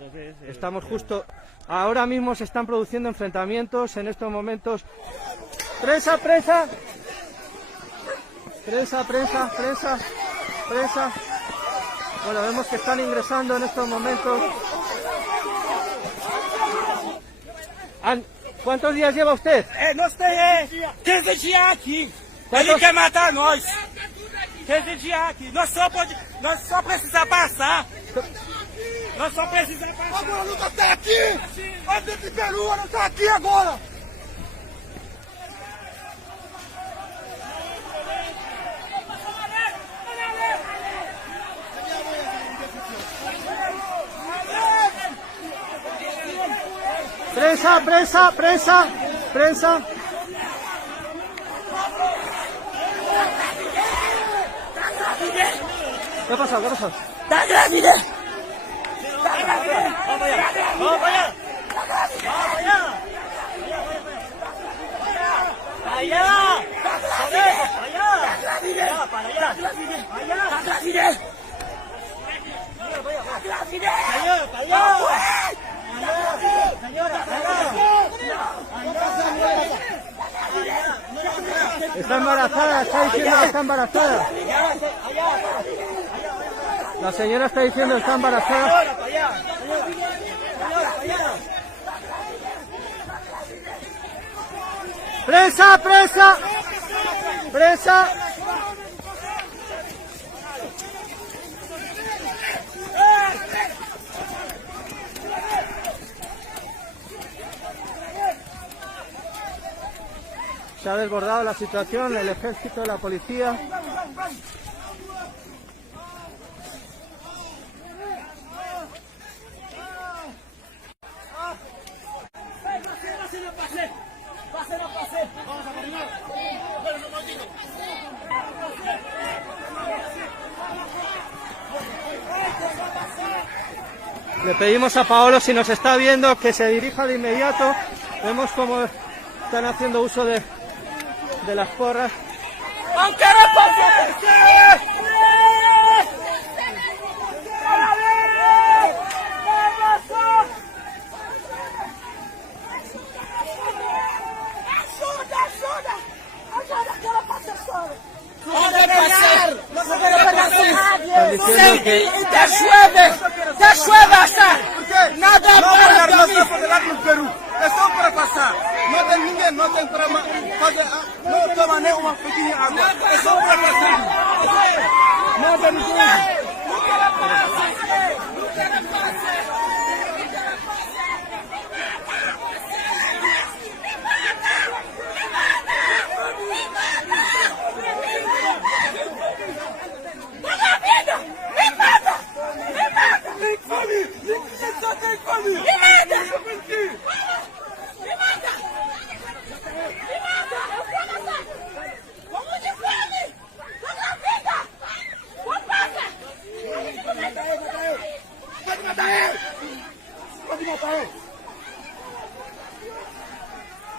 Entonces, estamos justo... Ahora mismo se están produciendo enfrentamientos en estos momentos. ¡Prensa, prensa! Prensa, prensa, prensa, prensa. Bueno, vemos que están ingresando en estos momentos. ¿Cuántos días lleva usted? Nós temos 15 dias aqui. Ele quer matar nós. 15 dias aqui. Nós só precisamos passar. Nós só precisamos passar. Agora a luta tá aqui! A gente de Peru, não tá aqui agora! Prensa, prensa, prensa, prensa. ¿Qué ha pasado? ¿Qué ha pasado? Tá grávida! Tá grávida! vamos allá. Allá. Para allá. Tá grávida! Está embarazada, está diciendo que está embarazada. La señora está diciendo que está embarazada. ¡Presa, presa! ¡Presa! Se ha desbordado la situación, el ejército, la policía. Le pedimos a Paolo, si nos está viendo, que se dirija de inmediato. Vemos cómo están haciendo uso de las porras. Sim, te llueve hasta. Nada Nós para estamos por delante do Peru. É só para passar. Não tem ninguém, não tem para fazer. Não toma nem uma pequena água. É só para passar. Não tem ninguém.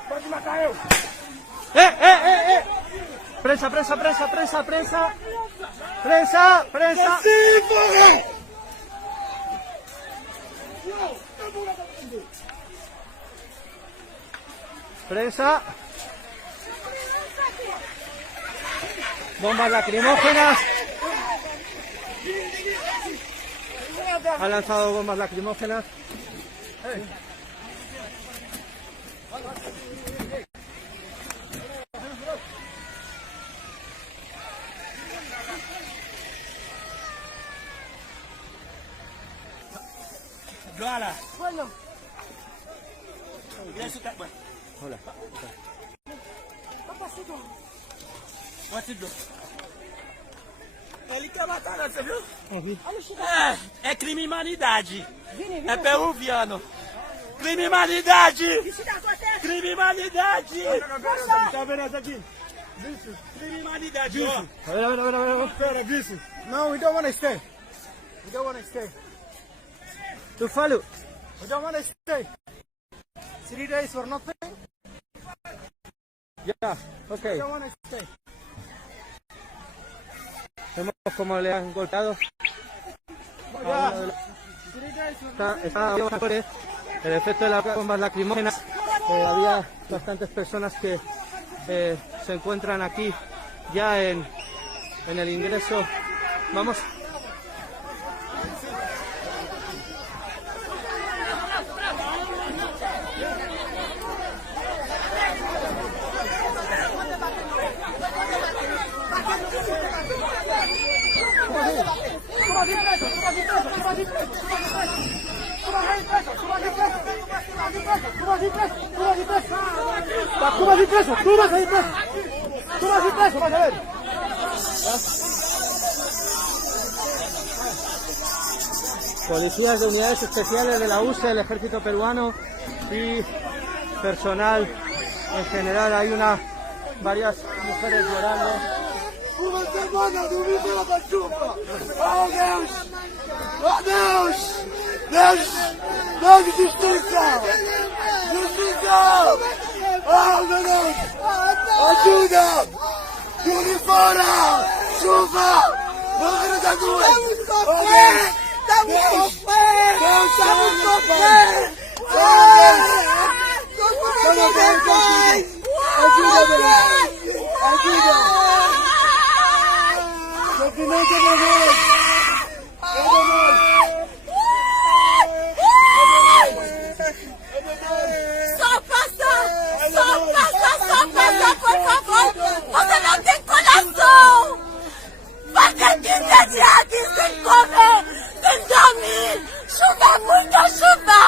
Pode matar eu! Prensa, prensa, prensa, prensa, prensa. Prensa, prensa. Prensa. Bombas lacrimógenas. Ha lanzado bombas lacrimógenas. Agora. Bueno. Hola. Ele quer matar nós, você viu? É crime humanidade. É peruviano. Crime humanidade! Crime humanidade! Tá vendo essa aqui? Crime humanidade, ó. A ver, a ver, a ver, a ver. Espera, bicho. No, we don't want to stay. We don't want to stay. Tufalu. We don't want to stay. 3 days for nothing. Ya, ok. We don't want to stay. Vemos cómo le han golpeado. Ya. Está el efecto de las bombas lacrimógenas. Había bastantes personas que se encuentran aquí ya en el ingreso. Vamos. Policías de unidades especiales de la UCE, el ejército peruano y personal en general. Hay varias mujeres llorando. ¡Oh, Deus! ¡Oh, Deus! ¡Deus! ¡Deus, justiça! ¡Justiça! ¡Oh, meu Deus! ¡Ajuda! ¡Tudo fora! ¡Chuva! ¡Morrendo da luz! ¡Estamos com fé! ¡Estamos com fé! ¡Estamos com fé! ¡Ajuda, meu Deus! ¡Ajuda! ¡Continente, meu Deus! Só passa, por favor! Você não tem coração! Você quer dizer sem comer, sem dormir! Chuva, muita chuva!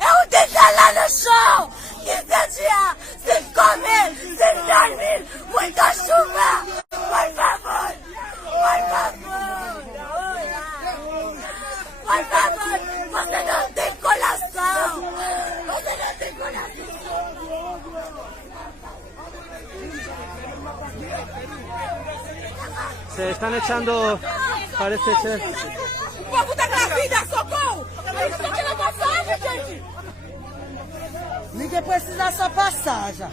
Eu deitei lá no chão! 15 dias sem comer, sem dormir! Muita chuva! Por favor! Por favor! Por favor! Você não tem coração! Você não tem coração! Se están echando, parece ser. O povo tá na vida, socorro! Isso aqui não é passagem, gente! Ninguém precisa só passagem.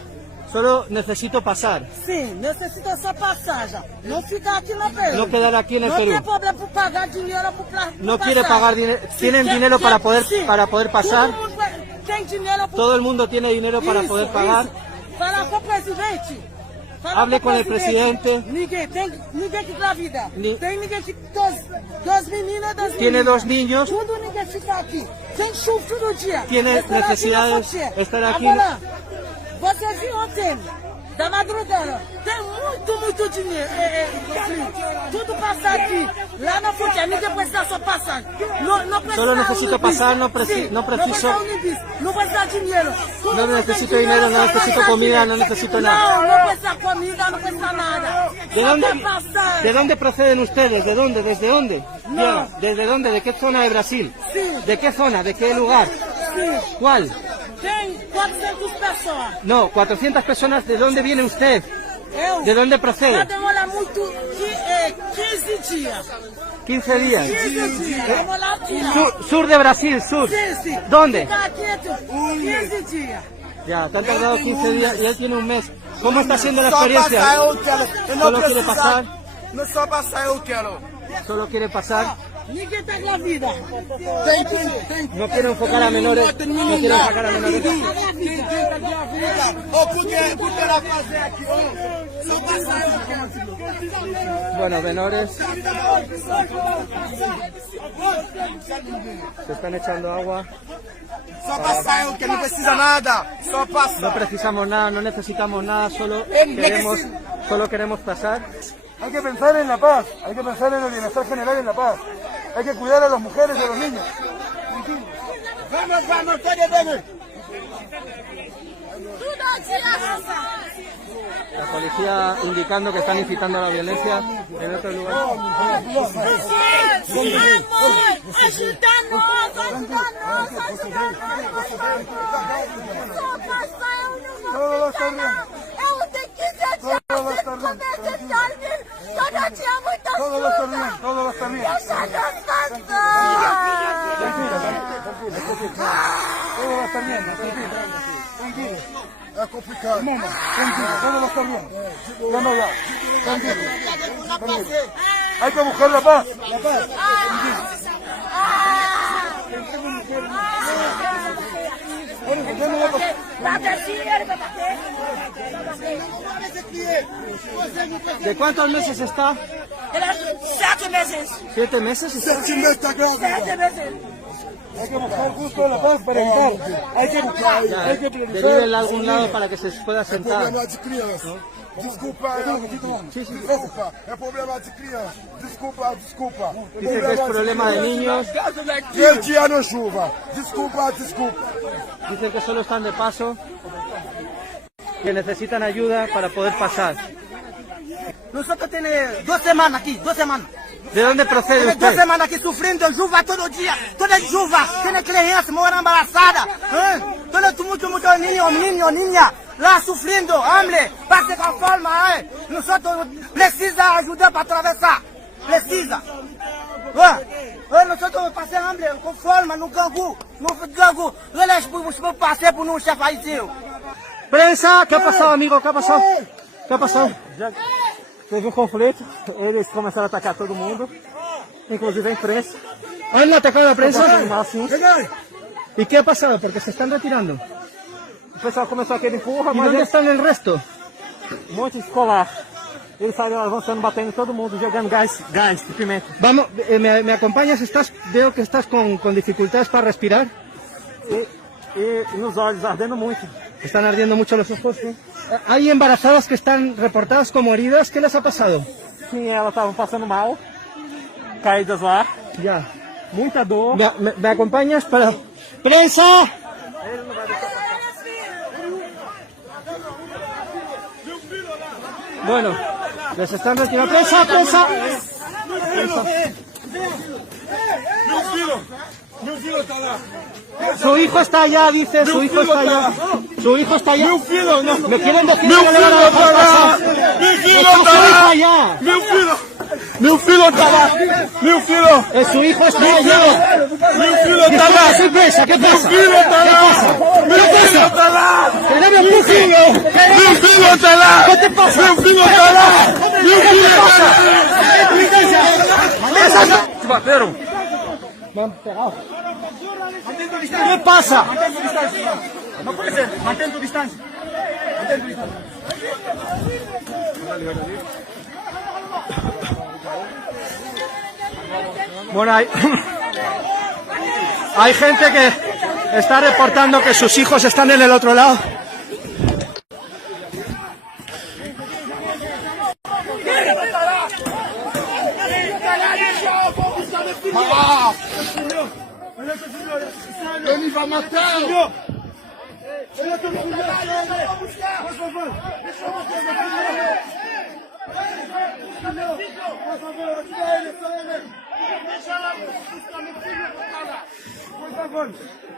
Solo necesito pasar. Sim, necessita só passagem. Não ficar aqui na Perú. No quedar aquí en el Não tem Perú. problema por pagar dinheiro por No quiere pagar dinero. ¿Tienen dinero para poder pasar? Todo mundo tem dinheiro por... Todo el mundo tiene dinero para Isso, poder pagar. isso. Fala com o presidente. Fala Hable com con el presidente. Ninguém que engravida. Ni- Tem ninguém que... Duas meninas, duas Tiene meninas. 2 niños. Tudo ninguém fica aqui. Tem chuva todo dia. Tiene Estar aqui na necesidades, fronteira. estar aqui Agora, você viu ontem, da madrugada, tem muito dinheiro. Tudo passa aqui. Lá na fronteira, ninguém precisa só passar. Não precisa Solo necesito Unibis. pasar, no Sim, preciso. Não precisa Unibis, não precisa dinheiro. No necesito dinero, no necesito comida, no necesito nada. Não precisa comida, não precisa nada. ¿De dónde proceden ustedes? ¿De dónde? ¿Desde dónde? No. ¿Desde dónde? ¿De qué zona de Brasil? Sí. ¿De qué zona? ¿De qué lugar? Sim, ¿Cuál? tem 400 pessoas. No, 400 personas. ¿De dónde viene usted? ¿De dónde Já procede? demora muito, 15 dias. 15 días. 15 dias, vamos lá tirar. Sur de Brasil, sur. Sí. ¿Dónde? Fica aqui 15 dias. Ya, te han tardado 15 días y él tiene un mes. ¿Cómo está siendo la Só passar experiencia? eu quero. Eu não Solo quiere pasar. precisa. Não só passar eu quero. Solo quiere pasar. Ninguém está grávida. Tem. No quiere enfocar a menores. No quiere enfocar a menores. Ô, por que ela fazer aqui? Só passar eu quero. Bueno, menores. Se están echando agua. Só passar eu quero. Não precisa nada. Só No passar. precisamos nada, no necesitamos nada, solo queremos pasar. Hay que pensar en la paz, hay que pensar en el bienestar general y en la paz. Hay que cuidar a las mujeres y a los niños. Vamos, pode ver. La policía indicando que están incitando a la violencia en otro lugar. Todo va a estar bien. Eu tenho 15 dias Todo va a sem estar bien. comer, sem dormir. Todo dia muita Todo va a estar bien, chuva. todo va a estar bien. Eu já não faço. Tranquila, todo va a estar bien, tranquila. É complicado. Mamá, tranquila, todo va a estar bien. Ya no, ya. Tranquila. Hay que buscar la paz. ¿De cuántos meses está? 7 meses. 7 meses. 7 meses está grave. 7 meses. Hay que buscar justo la paz para evitar. Hay que buscar, hay que priorizar. Derive a algún lado para que se pueda sentar. Problema de criança. Desculpa, desculpa. É problema de criança. Desculpa, desculpa. Dice que es problema de niños. E el dia no chuva. Desculpa, desculpa. Dicen que solo están de paso, que necesitan ayuda para poder pasar. Nosotros tenemos 2 semanas aquí, 2 semanas. ¿De dónde procede Tenemos 2 usted? semanas aquí sufriendo chuva todo dia, toda chuva. Tem criança morando embaraçada. Muitos niños, niñas, lá sofrendo, hambre, passa com fome. Nosotros precisa ajudar para atravessar. Precisa. Nosotros passamos hambre, com fome, no gangu. Eles passam por um chafaizinho. Prensa, ¿qué ha pasado, amigo? ¿Qué ha pasado? ¿Qué ha pasado? Teve conflito, eles começaram a atacar todo mundo, inclusive a imprensa. ¿Han atacado a la prensa? Sim. ¿Y qué ha pasado? Porque se están retirando. O pessoal começou aquele empurra, ¿Y mas dónde están el resto? um monte de escolar. Eles saíram avançando, batendo em todo mundo, jogando gás de pimenta. Vamos, ¿me acompañas? Veo que estás con dificultades para respirar. E nos olhos, ardendo muito. Están ardiendo mucho los ojos. ¿Sí? Hay embarazadas que están reportadas como heridas. ¿Qué les ha pasado? Sim, elas estavam passando mal, caídas lá, Ya. muita dor. ¿Me acompañas para...? ¡Prensa! Bueno, les están retirando. ¡Prensa, prensa! Meu filho tá lá. Su hijo está allá, dice, su hijo está allá. Su hijo está allá. Meu filho, não. ¿Me quieren decir Meu que le van a filho dejar tá lá. pasar? Meu filho Está tá su hijo lá. allá. Meu filho tá lá. Meu filho. Su hijo está allá. Meu filho tá lá. ¿Qué pasa? ¿Qué Meu pasa? filho tá lá. Meu filho tá lá. ¡Que no me empuje! Meu filho tá lá. ¿Qué te pasa? Meu filho tá lá. Meu filho tá lá. Te bateram? ¿Qué pasa? Não pode ser, mantém tua distância. Bueno, hay gente que está reportando que sus hijos están en el otro lado. Ele vai matar.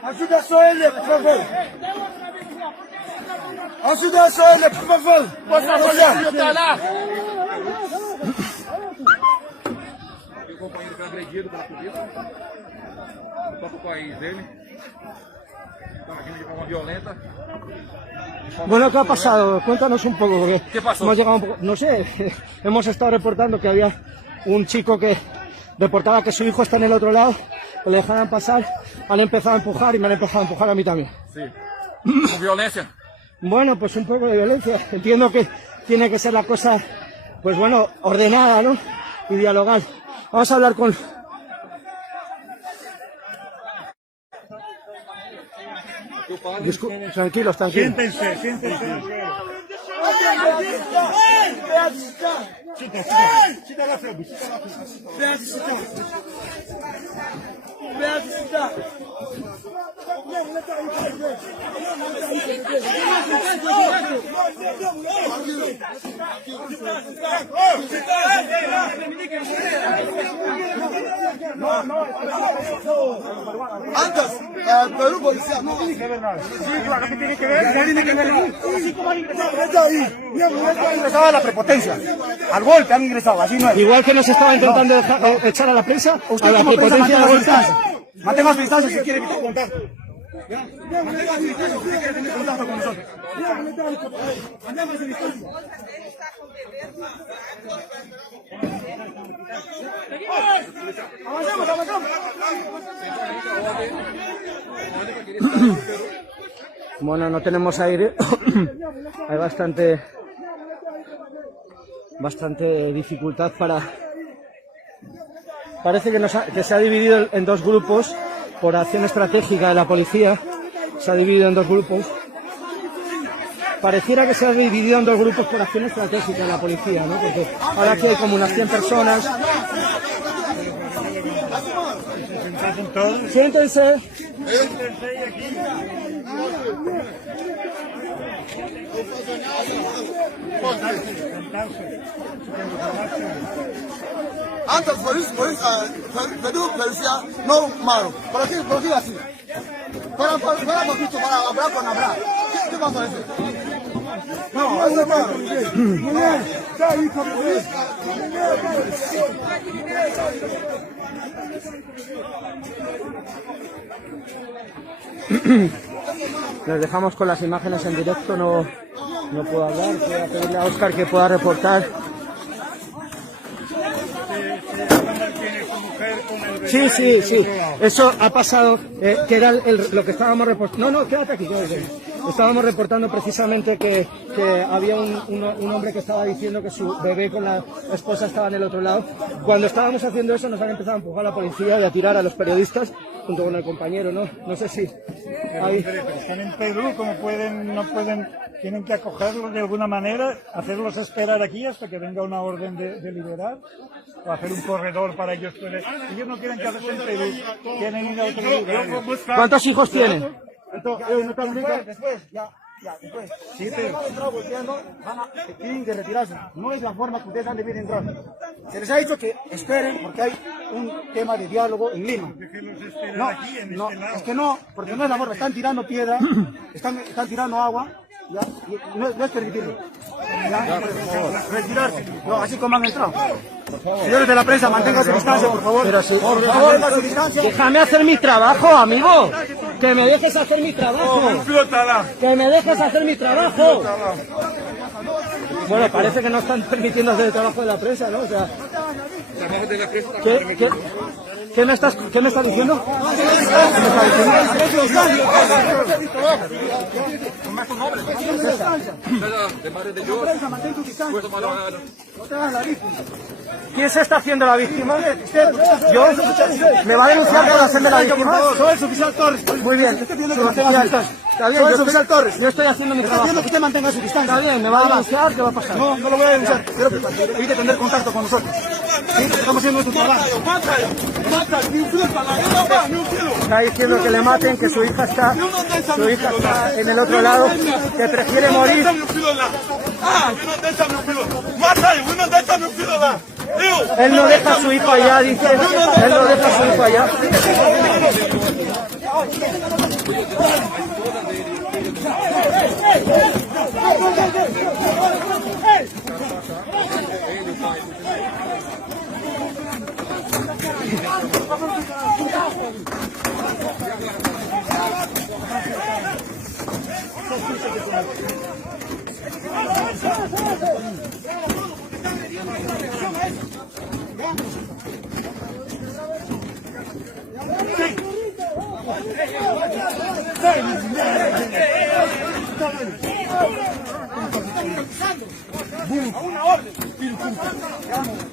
Ajuda só ele, por favor. Ajuda só ele, por favor. Meu filho tá lá. O companheiro foi agredido pela polícia, no próprio país dele. Estamos aqui de forma violenta. Bueno, ¿qué ha pasado? Cuéntanos un poco. Porque ¿Qué pasó? Hemos llegado un poco, no sé, hemos estado reportando que había un chico que reportaba que su hijo está en el otro lado, que le dejaran pasar, han empezado a empujar y me han empezado a empujar a mí también. Sí. Com violência. Bueno, pues un poco de violencia. Entiendo que tiene que ser la cosa, pues bueno, ordenada, ¿no? Y dialogar. Vamos a hablar con... Tranquilos, tranquilos. Antes, Perú policía no tiene que ver nada. Sí, claro que tiene que ver. No tiene que ver. Así como han ingresado a la prepotencia. Al golpe han ingresado, así no es. Igual que nos estaba intentando echar a la prensa, a la prepotencia de la vuelta. Mantenga su distancia si quiere evitar contacto. Mantenga su distancia, usted quiere tener contacto con nosotros. Mantenga su distancia. Avancemos, avancemos. Bueno, no tenemos aire. Hay bastante dificultad para... Parece que se ha dividido en dos grupos por acción estratégica de la policía. Se ha dividido en dos grupos. Pareciera que se ha dividido en dos grupos por acción estratégica de la policía, ¿no? Porque ahora aquí hay como unas 100 personas. Siéntense. Antes policía no malo. ¿Por qué así? Para poquito, para hablar con hablar. ¿Qué pasa eso? No, es malo. Les dejamos con las imágenes en directo, no puedo hablar, voy a pedirle a Óscar que pueda reportar. Sí, eso ha pasado, que era lo que estábamos reportando. No, quédate aquí. Estábamos reportando precisamente que había un hombre que estaba diciendo que su bebé con la esposa estaba en el otro lado. Cuando estábamos haciendo eso nos han empezado a empujar a la policía y a tirar a los periodistas junto con el compañero, ¿no? No sé si... Están en Perú, como tienen que acogerlos de alguna manera, hacerlos esperar aquí hasta que venga una orden de liberar, o hacer un corredor para ellos. Ellos no quieren quedarse en Perú, quieren ir a otro lugar. ¿Cuántos hijos tienen? Después. 7. Tienen que retirarse. No es la forma que ustedes han debido entrar. Se les ha dicho que esperen porque hay un tema de diálogo en Lima. No, es que no, porque no es la forma. Están tirando piedra, están tirando agua. ¿Ya? Y no es permitirlo. ¿Ya? Retirarse. No, así como han entrado. Señores de la prensa, mantengan su distancia, por favor. Pero sí. Por favor, mantengan su distancia. Déjame hacer mi trabajo, amigo. Que me dejes hacer mi trabajo. Que me dejes hacer mi trabajo. Bueno, parece que no están permitiendo hacer el trabajo de la prensa, ¿no? O sea, ¿Qué me estás diciendo? ¿Quién se está haciendo la víctima? ¿Yo? ¿Me va a denunciar por hacerme la víctima? Soy el oficial Torres. Muy bien. Está bien, Soy el oficial Torres. Yo estoy haciendo mi trabajo. Entiendo que usted mantenga su distancia. Está bien, ¿me va a denunciar? ¿Qué va a pasar? No lo voy a denunciar. Quiero que evite tener contacto con nosotros. ¿Sí? Estamos haciendo nuestro trabajo. Está diciendo que le maten, que su hija está en el otro lado, que prefiere morir. Él no deja a su hijo allá, dice. Él no deja a su hijo allá.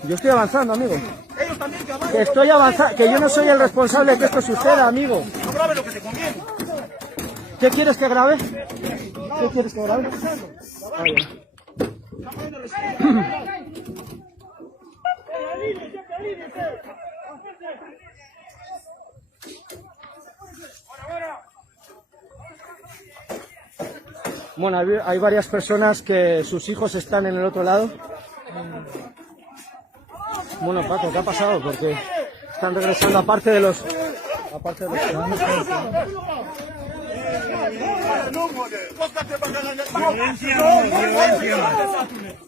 Yo estoy avanzando, amigo. Que estoy avanzando, que yo no soy el responsable de que esto suceda, amigo. No grabe lo que te conviene. ¿Qué quieres que grabe? ¿Qué quieres que grabe? Bueno, hay varias personas que sus hijos están en el otro lado. Bueno, Paco, ¿qué ha pasado? Porque están regresando aparte de los...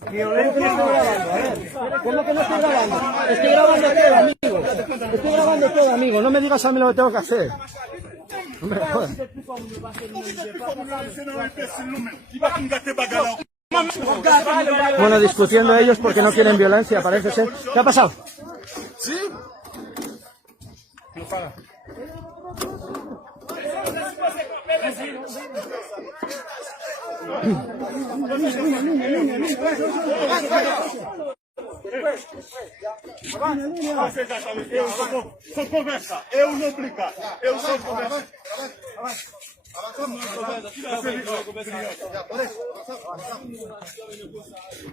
Violencia no estoy grabando, a ver. ¿Cómo que no estoy grabando? Estoy grabando todo, amigo. Estoy grabando todo, amigo. No me digas a mí lo que tengo que hacer. Bueno, discutiendo ellos porque no quieren violencia, parece ser. ¿Qué ha pasado? ¿Sí? Só conversa, eu não brincar, eu só conversa.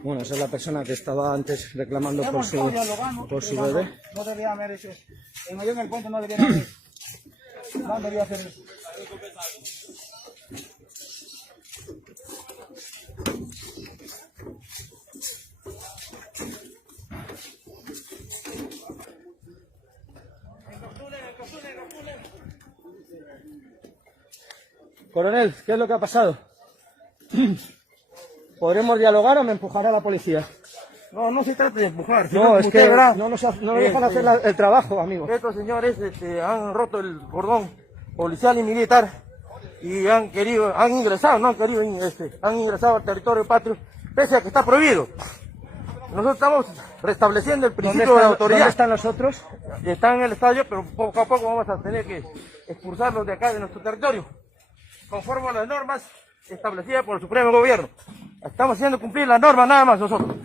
Bueno, esa es la persona que estaba antes reclamando por su bebé. No debería haber hecho. En medio del puente no debería haber. No debería hacer eso. Coronel, ¿qué es lo que ha pasado? ¿Podremos dialogar o me empujará la policía? No, no se trata de empujar. No, es que verá, no nos dejan hacer el trabajo, amigo. estos señores han roto el cordón policial y militar y han ingresado al territorio patrio, pese a que está prohibido. Nosotros estamos restableciendo el principio de la autoridad. ¿Dónde están los otros? Están en el estadio, pero poco a poco vamos a tener que expulsarlos de acá, de nuestro territorio, conforme a las normas establecidas por el Supremo Gobierno. Estamos haciendo cumplir las normas nada más nosotros.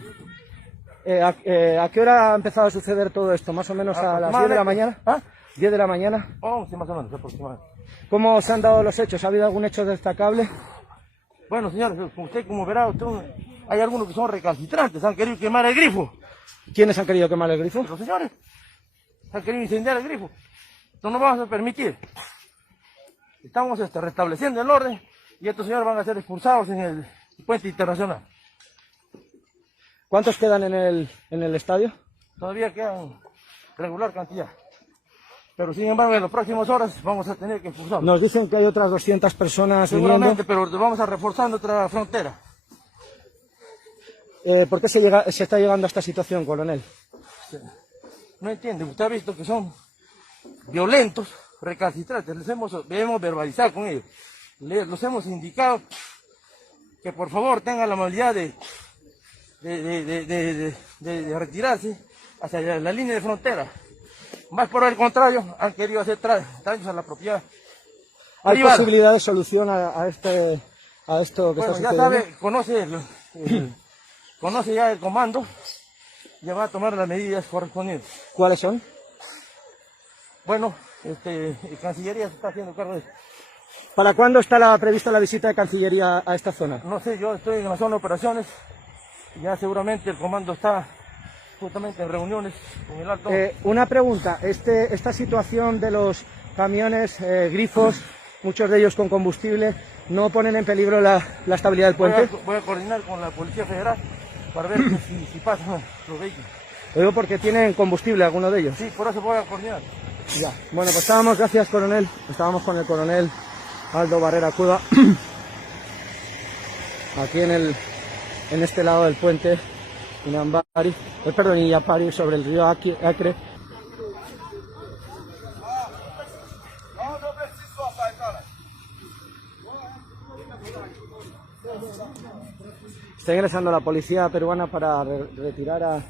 ¿A qué hora ha empezado a suceder todo esto? ¿Más o menos a las 10 de la mañana? ¿Ah? ¿10 de la mañana? 11 más o menos aproximadamente. ¿Cómo se han dado los hechos? ¿Ha habido algún hecho destacable? Bueno, señores, como verá, hay algunos que son recalcitrantes, han querido quemar el grifo. ¿Quiénes han querido quemar el grifo? Los señores han querido incendiar el grifo. No nos vamos a permitir. Estamos restableciendo el orden y estos señores van a ser expulsados en el puente internacional. ¿Cuántos quedan en el estadio? Todavía quedan regular cantidad. Pero sin embargo, en las próximas horas vamos a tener que expulsarlos. Nos dicen que hay otras 200 personas seguramente, viniendo. pero vamos a reforzar nuestra frontera. ¿Por qué se está llegando a esta situación, coronel? No entiende, usted ha visto que son violentos, recalcitrantes, debemos verbalizar con ellos. Los hemos indicado que por favor tengan la amabilidad de retirarse hacia la línea de frontera. Más por el contrario, han querido hacer daños a la propiedad. ¿Hay privada. posibilidad de solución a esto que Bueno, está sucediendo? ya sabe, conoce ya el comando, ya va a tomar las medidas correspondientes. ¿Cuáles son? Bueno, Cancillería se está haciendo cargo de eso. ¿Para cuándo está prevista la visita de Cancillería a esta zona? No sé, yo estoy en la zona de operaciones, ya seguramente el comando está justamente en reuniones con el alto. Una pregunta, esta situación de los camiones, grifos, muchos de ellos con combustible, ¿no ponen en peligro la estabilidad del puente? Voy a coordinar con la Policía Federal para ver si pasan los vehículos. Lo digo porque tienen combustible algunos de ellos. Sí, por eso voy a coordinar. Ya. Bueno, pues gracias coronel, estábamos con el coronel Aldo Barrera Cueva, aquí en este lado del puente Illapari, sobre el río Acre. Está ingresando la policía peruana para retirar a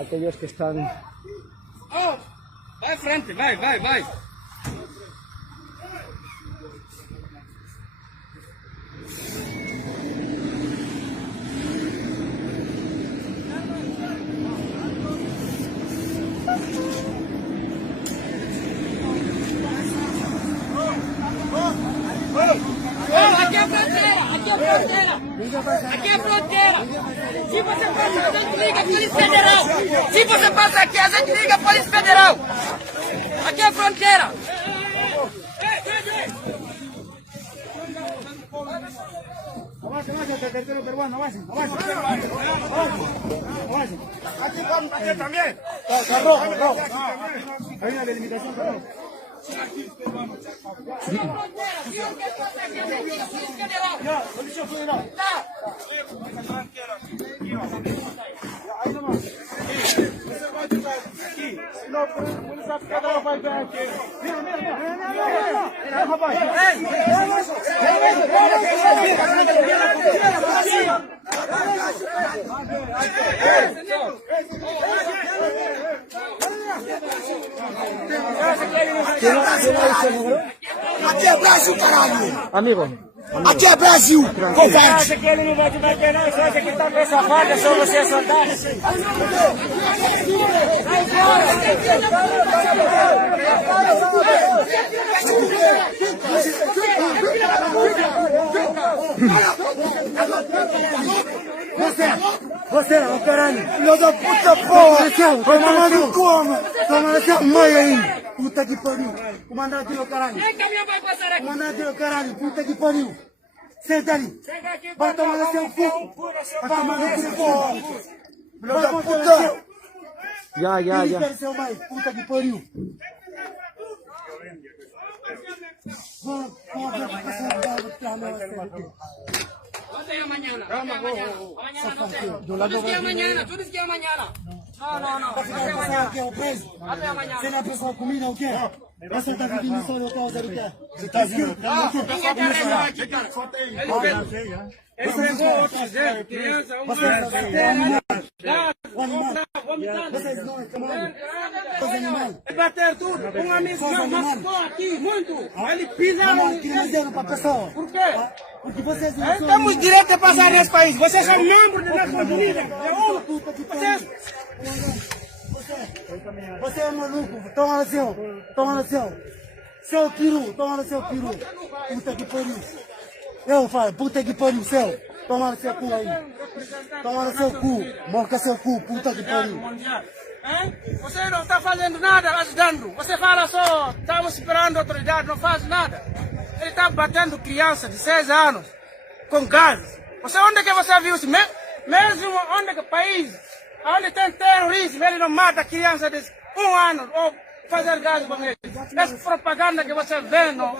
aquellos que están... Vai frente, vai. Aqui é fronteira! Se você passa, a gente liga a Polícia Federal! Se você passa aqui, a gente liga a Polícia Federal! Aqui é fronteira! Avance, territorio peruano, avance. Aquí también. Rojo. Hay una delimitación, rojo. Policía Federal. Ahí nomás. No, Policía Federal va a ir aquí. Mira. Aqui é Brasil, caralho! Amigo. Aqui é Brasil! Covarde! Acha que ele não vai te bater, não? Você acha que tá com essa faca, só você soltar? Você, ô caralho! Filho da puta, porra! Toma no como! Toma essa mãe aí! Puta que pariu! Comandante do caralho! Comandante do caralho! Puta que pariu! Senta ali! Vai tomar no seu cu! Vai tomar no seu cu! Filho da puta! Ya. Seu mãe! Puta que pariu! Tú dices que mañana. No. Você não é pessoa comida ou o quê? Você está pedindo só no caos ahorita. Você está vindo? Vocês não é camada. Vocês animais. Bater tudo. Um amigo meu machucou aqui, muito. Ele pisa. Criança para pessoa. Por quê? Porque vocês não são. Temos direito de passar nesse país. Vocês são membros da Nações Unidas. Você é maluco. Toma no seu. Seu peru. Toma no seu peru. Puta que pariu. Eu falo, puta que pariu, seu. Toma no seu cu aí. Toma no seu cu. Morca seu cu, puta que pariu. Você não está fazendo nada ajudando. Você fala só, estamos esperando a autoridade, não faz nada. Ele está batendo criança de 6 anos com gás. Onde é que você viu isso? Mesmo onde que país, onde tem terrorismo, ele não mata criança de 1 ano ou fazer gás com ele. Essa propaganda que você vê no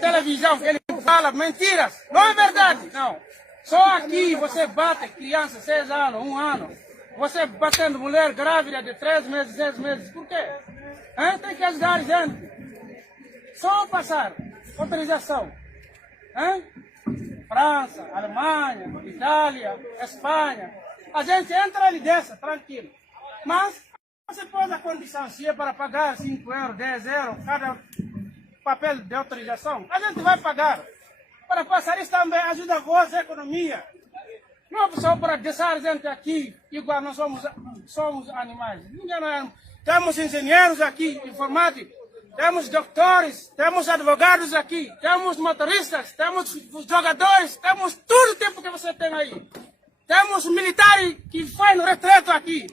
televisão, que ele fala mentiras, não é verdade, não. Só aqui você bate criança de 6 anos, 1 ano. Você batendo mulher grávida de 3 meses, 6 meses, por quê? Tem que ajudar a gente. Só passar autorização. França, Alemanha, Itália, Espanha. A gente entra ali dessa, tranquilo. Mas você pôs a condição, se é para pagar 5 euros, 10 euros, cada papel de autorização, a gente vai pagar. Para passar isso também ajuda a vossa economia. Não é só para deixar a gente aqui, igual nós somos animais. Temos engenheiros aqui, informáticos, temos doutores, temos advogados aqui, temos motoristas, temos jogadores, temos todo o tempo que você tem aí. Temos militares que faz no retreto aqui.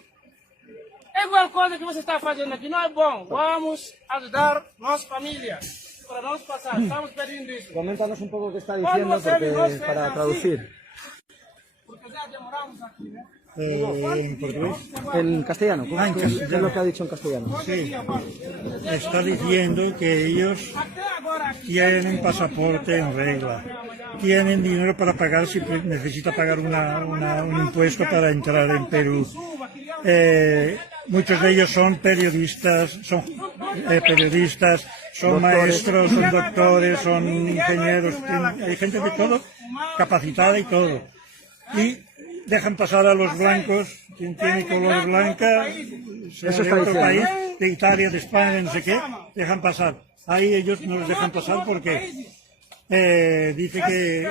É igual coisa que você está fazendo aqui, não é bom. Vamos ajudar nossa família. Para nós passar, estamos pedindo isso. Coméntanos un poco qué está diciendo porque, para traducir. Porque ya demoramos aquí, ¿no? En portugués. En castellano, Ah, en ¿qué castellano. es lo que ha dicho en castellano? Sí. Está diciendo que ellos tienen pasaporte en regla, tienen dinero para pagar si necesita pagar un impuesto para entrar en Perú. Muchos de ellos son periodistas, son maestros, son doctores, son ingenieros, hay gente de todo, capacitada y todo. Y dejan pasar a los blancos, quien tiene color blanca, sea de otro país, de Italia, de España, de no sé qué, dejan pasar. Ahí ellos no los dejan pasar porque dice que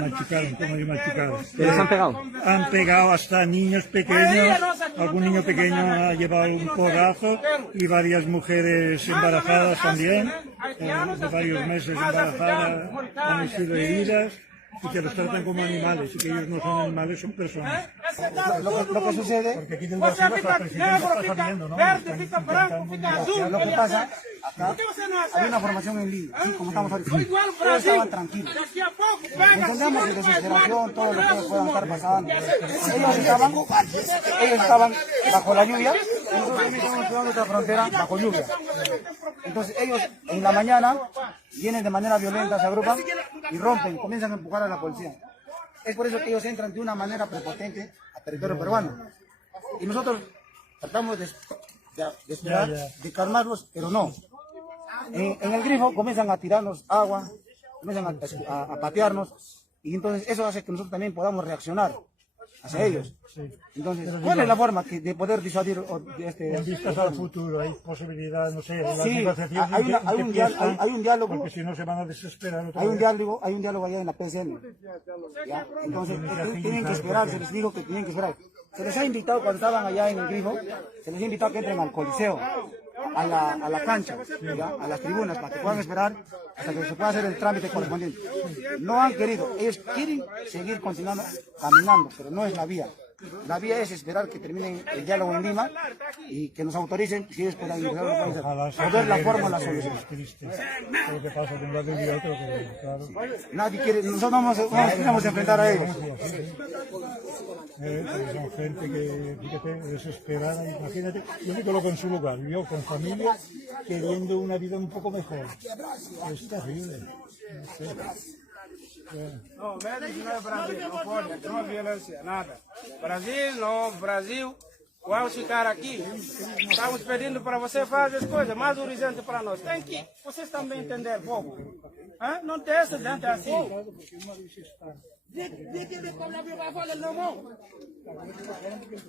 machucaron, como que machucaron. ¿Les han pegado? Han pegado hasta niños pequeños, algún niño pequeño ha llevado un porrazo y varias mujeres embarazadas también, de varios meses embarazadas, han sido heridas y que los tratan como animales y que ellos no son animales, son personas. Lo que sucede, Porque aquí desde arriba está el presidente está saliendo, ¿no? lo que pasa, acá hay una formación en línea, así como estamos ahorita. Ellos estaban tranquilos. Entendemos que desesperación, todo lo que puedan estar pasando. Ellos estaban bajo la lluvia, y nosotros también estamos cuidando nuestra frontera bajo lluvia. Entonces ellos en la mañana vienen de manera violenta, se agrupan y rompen, comienzan a empujar a la policía. Es por eso que ellos entran de una manera prepotente al territorio peruano. Y nosotros tratamos de esperar, de calmarlos, pero no. en el grifo comienzan a tirarnos agua, comienzan a patearnos, y entonces eso hace que nosotros también podamos reaccionar hacia ellos. Entonces, ¿cuál es la forma de poder disuadir En vistas al futuro, hay posibilidad, no sé, de las Sí, negociaciones hay un diálogo. porque si no se van a desesperar otra Hay un vez. diálogo allá en la PSN. ¿Ya? Entonces, tienen que esperar, se les dijo que tienen que esperar. Se les ha invitado cuando estaban allá en el grifo, se les ha invitado que entren al coliseo, a la cancha, ¿ya? A las tribunas, para que puedan esperar hasta que se pueda hacer el trámite correspondiente. No han querido, ellos quieren seguir continuando caminando, pero no es la vía. La vía es esperar que termine el diálogo en Lima y que nos autoricen si ellos puedan ingresar al país, Ojalá se poder la acelere, forma, la es solución. triste. Lo que pasa con la debilidad, creo que, claro. Nadie quiere, nosotros no nos queremos enfrentar a ellos. Porque son gente que, fíjate, desesperada, imagínate, yo me coloco en su lugar, yo con familia, queriendo una vida un poco mejor. Es terrible. No sé. No, México no es Brasil, no pode, no hay violencia, nada. Brasil, no, Brasil, vamos ficar aqui. Estamos pedindo para você fazer as coisas mais urgentes para nós. Tem que, vocês também entender, povo. Não tem essa dentro assim.